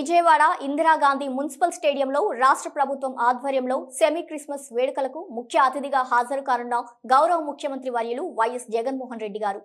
Vijayawada Indira Gandhi municipal స్టేడియంలో రాష్ట్ర ప్రభుత్వం ఆధ్వర్యంలో సెమీ క్రిస్మస్ వేడుకలకు ముఖ్య అతిథిగా హాజరు కానున్న గౌరవ ముఖ్యమంత్రి వర్యులు వైఎస్ జగన్మోహన్ రెడ్డి గారు